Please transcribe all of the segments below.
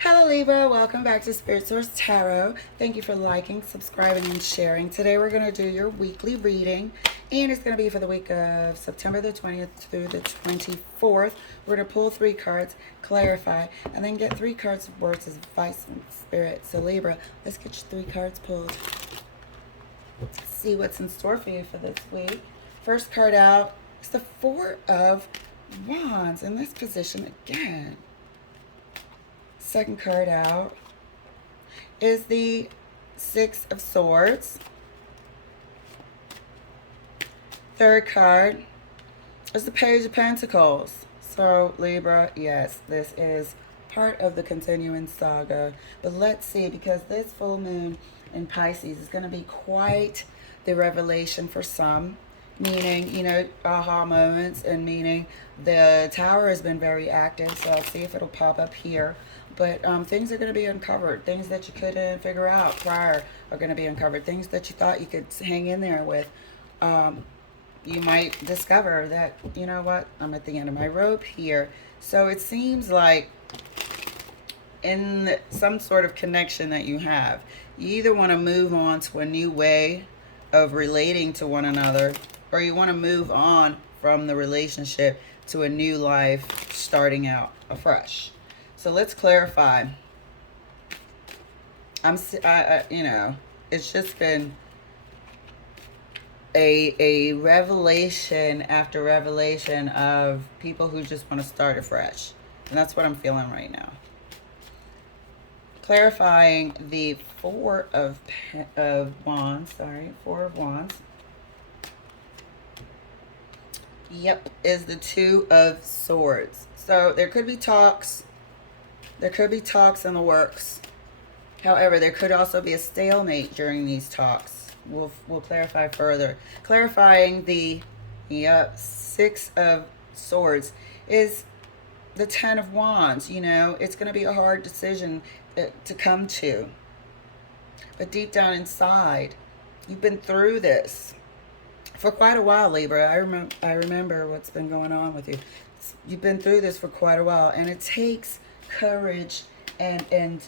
Hello Libra, welcome back to Spirit Source Tarot. Thank you for liking, subscribing, and sharing. Today we're going to do your weekly reading, and it's going to be for the week of September the 20th through the 24th. We're going to pull 3 cards, clarify, and then get 3 cards of words of advice and spirit. So Libra, let's get your 3 cards pulled. See what's in store for you for this week. First card out is the 4 of Wands in this position again. Second card out is the 6 of Swords. Third card is the Page of Pentacles. So Libra, yes, this is part of the continuing saga. But let's see, because this full moon in Pisces is going to be quite the revelation for some. Meaning, aha moments, and meaning the tower has been very active. So I'll see if it'll pop up here. But things are going to be uncovered. Things that you couldn't figure out prior are going to be uncovered. Things that you thought you could hang in there with. You might discover that, you know what, I'm at the end of my rope here. So it seems like in some sort of connection that you have, you either want to move on to a new way of relating to one another, or you want to move on from the relationship to a new life starting out afresh. So let's clarify. It's just been a revelation after revelation of people who just want to start afresh. And that's what I'm feeling right now. Clarifying the 4 of Wands, 4 of Wands. Yep, is the 2 of Swords. So there could be talks. There could be talks in the works. However, there could also be a stalemate during these talks. We'll clarify further. Clarifying the 6 of Swords is the 10 of Wands. It's going to be a hard decision to come to. But deep down inside, you've been through this for quite a while, Libra. I remember what's been going on with you. You've been through this for quite a while, and it takes courage and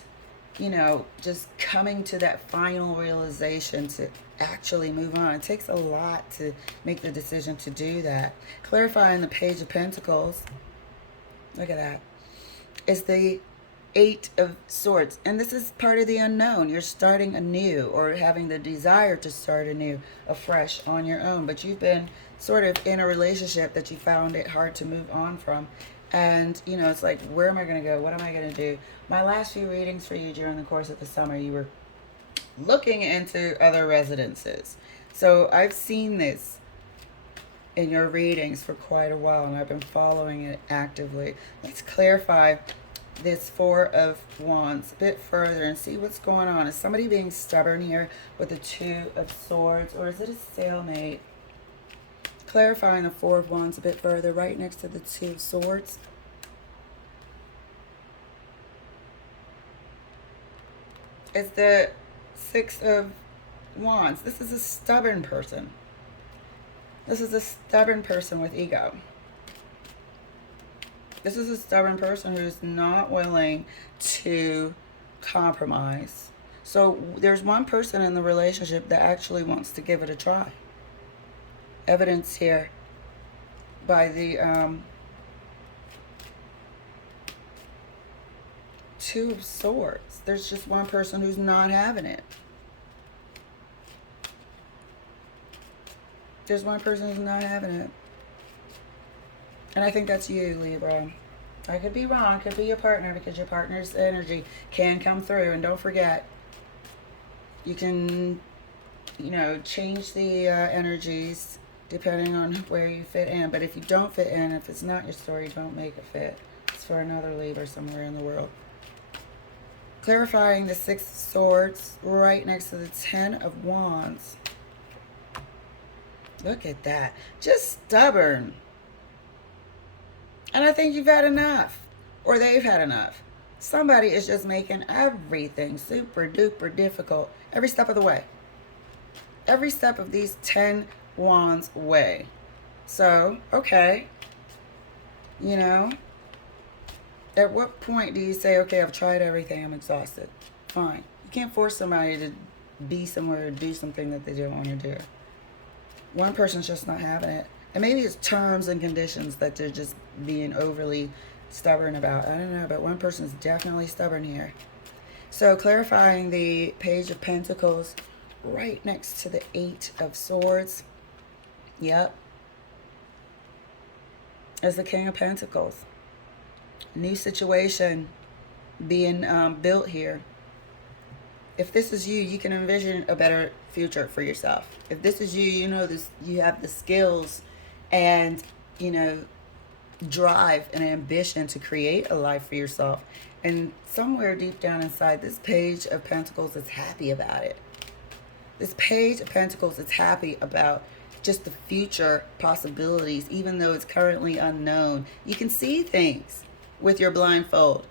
just coming to that final realization to actually move on. It takes a lot to make the decision to do that. Clarifying the Page of Pentacles, look at that, is the 8 of Swords. And this is part of the unknown. You're starting anew, or having the desire to start anew, afresh, on your own. But you've been sort of in a relationship that you found it hard to move on from. And, it's like, where am I going to go? What am I going to do? My last few readings for you during the course of the summer, you were looking into other residences. So I've seen this in your readings for quite a while, and I've been following it actively. Let's clarify this 4 of Wands a bit further and see what's going on. Is somebody being stubborn here with the 2 of Swords, or is it a stalemate? Clarifying the 4 of Wands a bit further, right next to the 2 of Swords. It's the 6 of Wands. This is a stubborn person. This is a stubborn person with ego. This is a stubborn person who's not willing to compromise. So there's one person in the relationship that actually wants to give it a try. Evidence here by the 2 of Swords. There's just one person who's not having it. There's one person who's not having it. And I think that's you, Libra. I could be wrong. It could be your partner, because your partner's energy can come through. And don't forget, you can, change the energies depending on where you fit in. But if you don't fit in, if it's not your story, don't make it fit. It's for another Libra somewhere in the world. Clarifying the 6 of Swords right next to the 10 of Wands. Look at that. Just stubborn. And I think you've had enough. Or they've had enough. Somebody is just making everything super duper difficult every step of the way. Every step of these 10 Wands way. So, okay. At what point do you say, okay, I've tried everything, I'm exhausted? Fine. You can't force somebody to be somewhere or do something that they don't want to do. One person's just not having it. And maybe it's terms and conditions that they're just being overly stubborn about. I don't know, but one person's definitely stubborn here. So clarifying the Page of Pentacles right next to the Eight of Swords. Yep. As the King of Pentacles. New situation being built here. If this is you, you can envision a better future for yourself. If this is you, you know this, you have the skills and, you know, drive and ambition to create a life for yourself. And somewhere deep down inside, this Page of Pentacles is happy about it. This Page of Pentacles is happy about just the future possibilities, even though it's currently unknown. You can see things with your blindfold.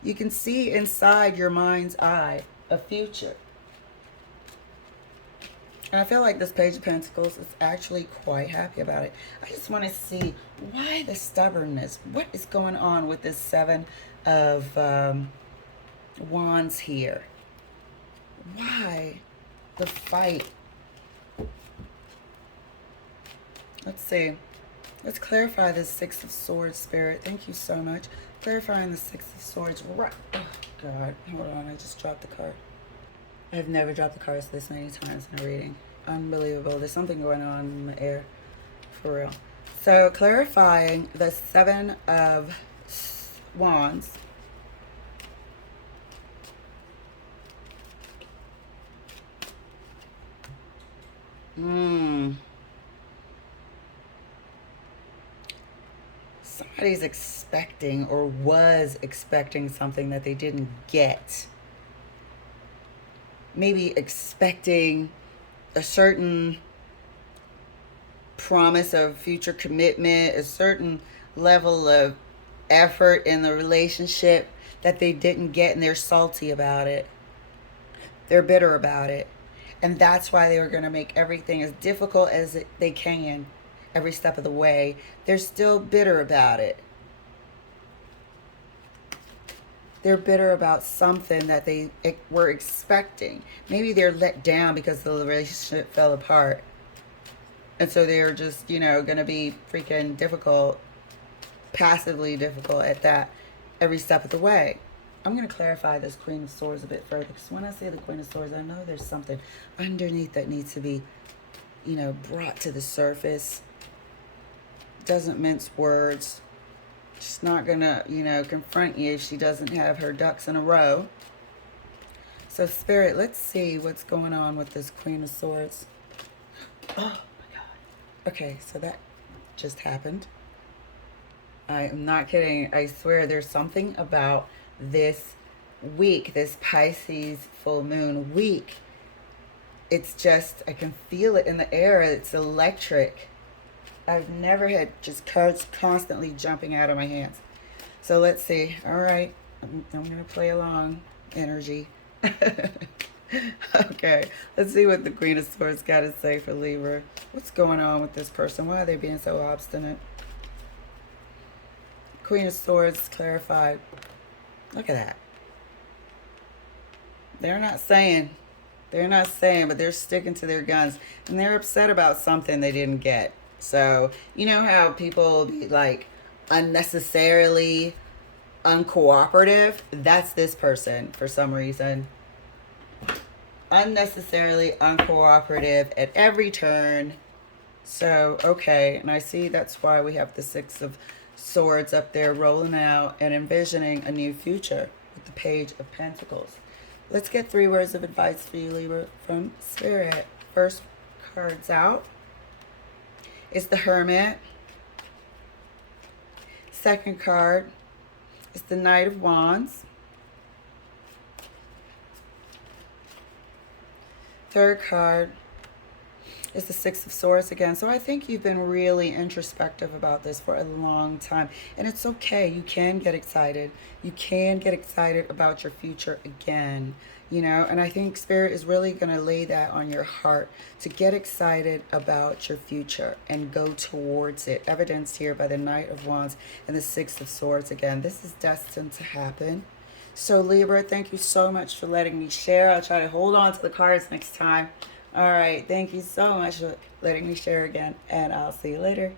You can see inside your mind's eye a future. And I feel like this Page of Pentacles is actually quite happy about it. I just want to see why the stubbornness. What is going on with this Seven of Wands here? Why the fight? Let's see. Let's clarify this Six of Swords, Spirit. Thank you so much. Clarifying the Six of Swords. Right. Oh, God. Hold on. I just dropped the card. I've never dropped the cards this many times in a reading. Unbelievable. There's something going on in the air. For real. So, clarifying the Seven of Wands. Somebody's expecting or was expecting something that they didn't get. Maybe expecting a certain promise of future commitment, a certain level of effort in the relationship that they didn't get, and they're salty about it. They're bitter about it. And that's why they were going to make everything as difficult as they can every step of the way. They're still bitter about it. They're bitter about something that they were expecting. Maybe they're let down because the relationship fell apart. And so they're just, you know, going to be freaking difficult, passively difficult at that every step of the way. I'm going to clarify this Queen of Swords a bit further, because when I say the Queen of Swords, I know there's something underneath that needs to be, you know, brought to the surface. Doesn't mince words. She's not going to, you know, confront you if she doesn't have her ducks in a row. So, Spirit, let's see what's going on with this Queen of Swords. Oh, my God. Okay, so that just happened. I am not kidding. I swear there's something about this week, this Pisces full moon week. It's just, I can feel it in the air. It's electric. I've never had just cards constantly jumping out of my hands. So let's see. All right. I'm going to play along. Energy. Okay. Let's see what the Queen of Swords got to say for Libra. What's going on with this person? Why are they being so obstinate? Queen of Swords clarified. Look at that. They're not saying, but they're sticking to their guns. And they're upset about something they didn't get. So, you know how people be like unnecessarily uncooperative? That's this person for some reason. Unnecessarily uncooperative at every turn. So, okay. And I see that's why we have the Six of Swords up there rolling out and envisioning a new future with the Page of Pentacles. Let's get 3 words of advice for you, Libra, from Spirit. First card's out. It's the Hermit. Second card is the Knight of Wands. Third card is the Six of Swords again. So I think you've been really introspective about this for a long time. And it's okay. You can get excited. You can get excited about your future again. You know, and I think Spirit is really going to lay that on your heart to get excited about your future and go towards it. Evidenced here by the Knight of Wands and the Six of Swords again. This is destined to happen. So Libra, thank you so much for letting me share. I'll try to hold on to the cards next time. All right, thank you so much for letting me share again, and I'll see you later.